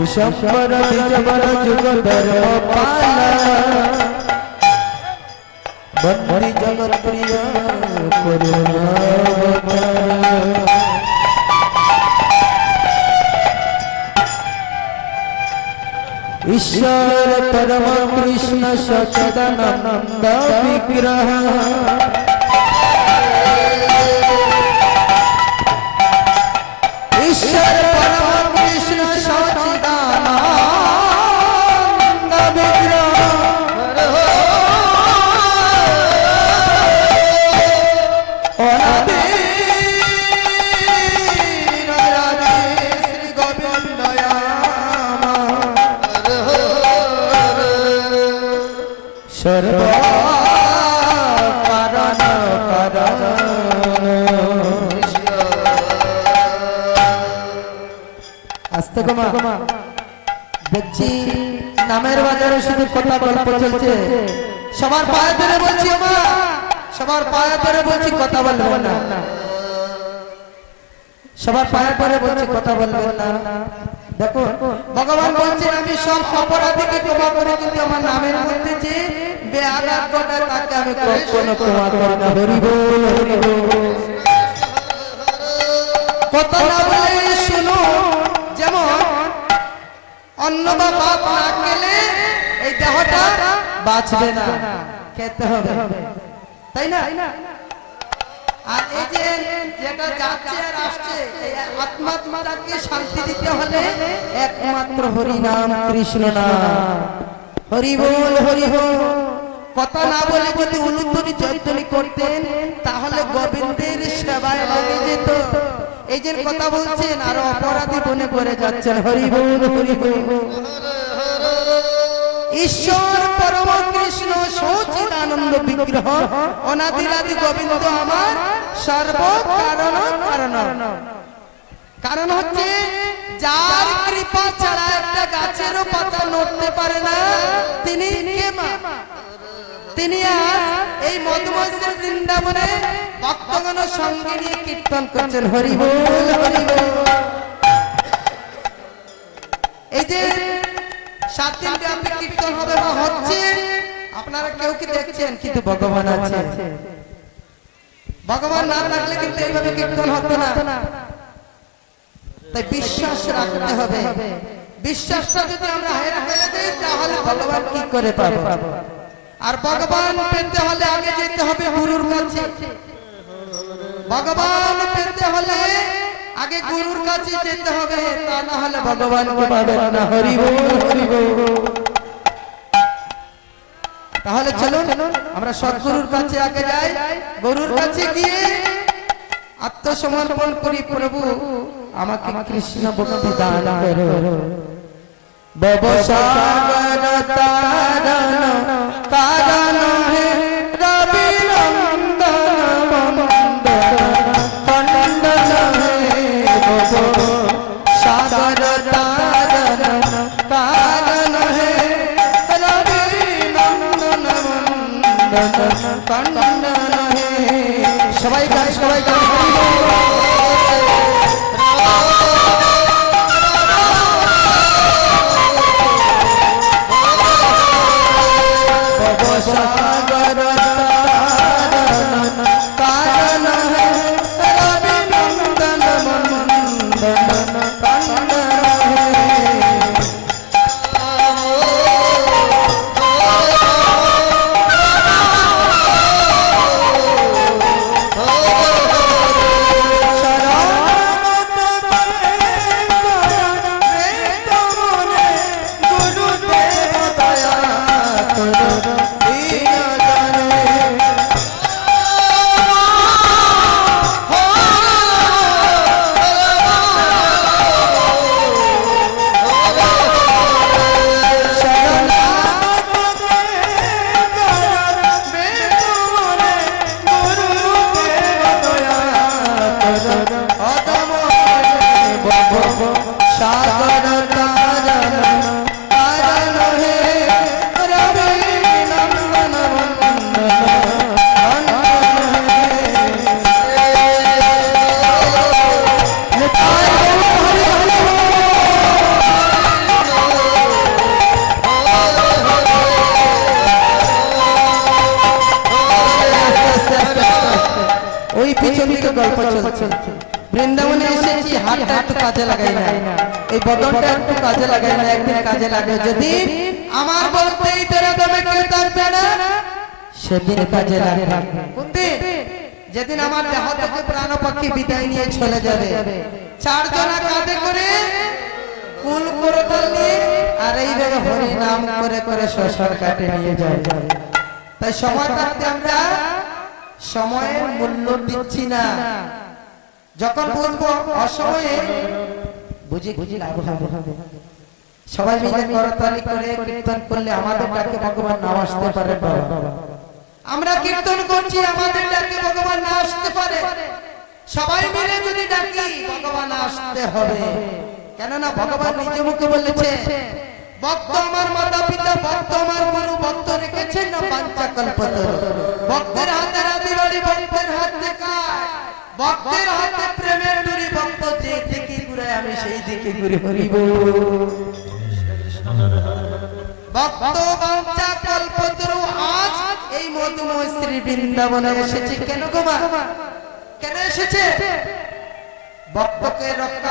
বিশ্বম্বর বিজবর যুগ ধর্ম পাল বন্দী জগৎ প্রিয় করুণাবতার ईश्वर परम कृष्ण सचिदानंद विग्रह আস্তে কমা। দেখছি নামের বাজারে শুধু কথা গল্প চলছে। সবার পায়ে ধরে বলছি মা সবার পায়ে ধরে বলছি, কথা বলব না। সবার পায়ে পরে বলছি, কথা বলব না। দেখো, ভগবান বলছেন, আমি সব অপরাধীকে ক্ষমা করে, কিন্তু আমার নামের মধ্যে যে বেআলাপ করে তাকে আমি কখনো ক্ষমা করি না। হরি বল কথা না বলে অন্ন বা পাপ না খেলে এই দেহটা বাঁচবে না। খেতে হবে। তাই না? আর এই যে যেটা যাচ্ছে আর আসছে, এই শান্তি দিতে হলে একমাত্র হরি নাম কৃষ্ণ নাম। হরি বল হরি বল। কথা না বলে যদি উলুধ্বনি চৈতন্য করতেন, তাহলে গোবিন্দের সেবায় লেগে যেত। এই যে কথা বলছেন আর অপরাধী বনে করে যাচ্ছেন হরি বল হরি বল। ঈশ্বর পরম কৃষ্ণ সচিদানন্দ বিগ্রহ অনাদিরাদি গোবিন্দ আমার সর্ব কারণ। কারণ কারণ হচ্ছে যার কৃপা ছাড়া একটা গাছেরও পাতা নড়তে পারে না তিনি তিনি আজ এই মধুমসের বৃন্দাবনে ভক্তগণ সঙ্গে নিয়ে কীর্তন করছেন। হরি বল হরি বল। এই যে সাত দিন ব্যাপী কীর্তন হবে বা হচ্ছে, আপনারা কেউ কি দেখছেন? কিন্তু ভগবান আছে। ভগবান না থাকলে কিন্তু এইভাবে কীর্তন হতো না। তাই বিশ্বাস রাখতে হবে। বিশ্বাসটা যদি আমরা হেরা হয়ে যাই, তাহলে ভগবান কি করে পাবো? আর ভগবান পেতে হলে আগে যেতে হবে গুরুর কাছে। ভগবান পেতে হলে আগে গুরুর কাছে যেতে হবে, তা না হলে ভগবানকে পাবেন না। হরি তাহলে চলুন, আমরা সদ্গুরুর কাছে আগে যাই। গুরুর কাছে গিয়ে আত্মসমর্পণ করি, প্রভু, আমাকে কৃষ্ণ ভক্তি দান করো। ববসাগর தன் தன் বৃন্দাবনে এসেছি হাতটা একটু কাজে লাগাই না। এই বদনটা একটু কাজে লাগাই না একদিন কাজে লাগে যদি আমার বলতেই তোরা তবে কেউ থাকবে না সেদিন কাজে লাগে যেদিন আমার দেহ থেকে প্রাণ পাখি বিদায় নিয়ে চলে যাবে। চারজনা কাঁধে করে কুল করতল নিয়ে আর এইভাবে হরি নাম করে করে শ্বশুর কাটে নিয়ে যায় তাই সময় থাকতে আমরা সময়ের মূল্য দিচ্ছি না। যখন বলব অসময়ে বুঝি বুঝি লাভ হবে? সবাই মিলে করতালি করে কীর্তন করলে আমাদের ডাকে ভগবান নাও আসতে পারে আমরা কীর্তন করছি আমাদের ডাকে ভগবান না আসতে পারে। সবাই মিলে যদি ডাকি ভগবান আসতে হবে। কেননা ভগবান নিজ মুখে বলেছে ভক্ত আমার মাতা পিতা, ভক্ত আমার গুরু, ভক্ত রেখেছেন না পাঞ্চা কল্পতরু ভক্তের হাতে রাধি বাড়ি, ভক্তের হাতে ভক্তের হাতে প্রেমের ডুরি ভক্ত যে দিকে ঘুরে, আমি সেই দিকে ঘুরে হরিব ভক্ত বাঞ্চা কল্পতরু আজ এই মধুময় শ্রী বৃন্দাবনে এসেছে। কেন গো মা? কেন এসেছে? ভক্তকে রক্ষা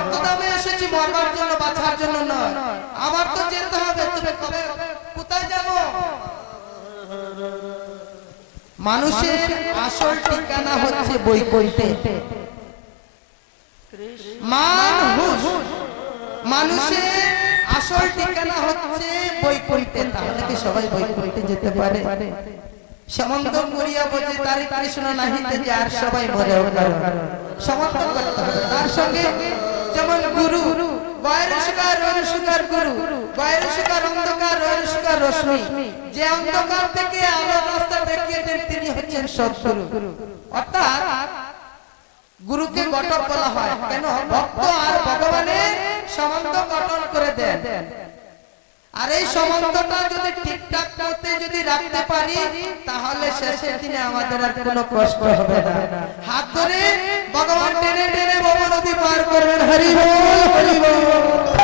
রক্তদামে এসেছি মরবার জন্য, বাঁচার জন্য নয়। আবার তো যেতে হবে, তবে কোথায় যাব? মানুষের আসল ঠিকানা হচ্ছে বই মানুষ মানুষের আসল ঠিকানা হচ্ছে বই পড়তে। তাহলে কি সবাই বই পড়তে যেতে পারে? সমন্ত করিয়া বোঝে তারি কৃষ্ণ নাহিতে যে আর সবাই করতে হবে। তার সঙ্গে যেমন গুরু বাইরে শিকার রয়ের সুকার গুরু বাইরে শিকার, অন্ধকার রয়ের সুকার রশ্মি। যে অন্ধকার থেকে আলো রাস্তা দেখিয়ে তিনি হচ্ছেন সদ্গুরু। অর্থাৎ গুরুকে গঠন করা হয়। কেন? ভক্ত আর ভগবানের সম্বন্ধ গঠন করে দেন। আর এই সম্বন্ধটা যদি ঠিকঠাক করতে যদি রাখতে পারি তাহলে শেষের দিনে আমাদের আর কোনো কষ্ট হবে না। হাত ধরে ভগবান টেনে টেনে ভব নদী পার করবেন। হরি বল হরি বল।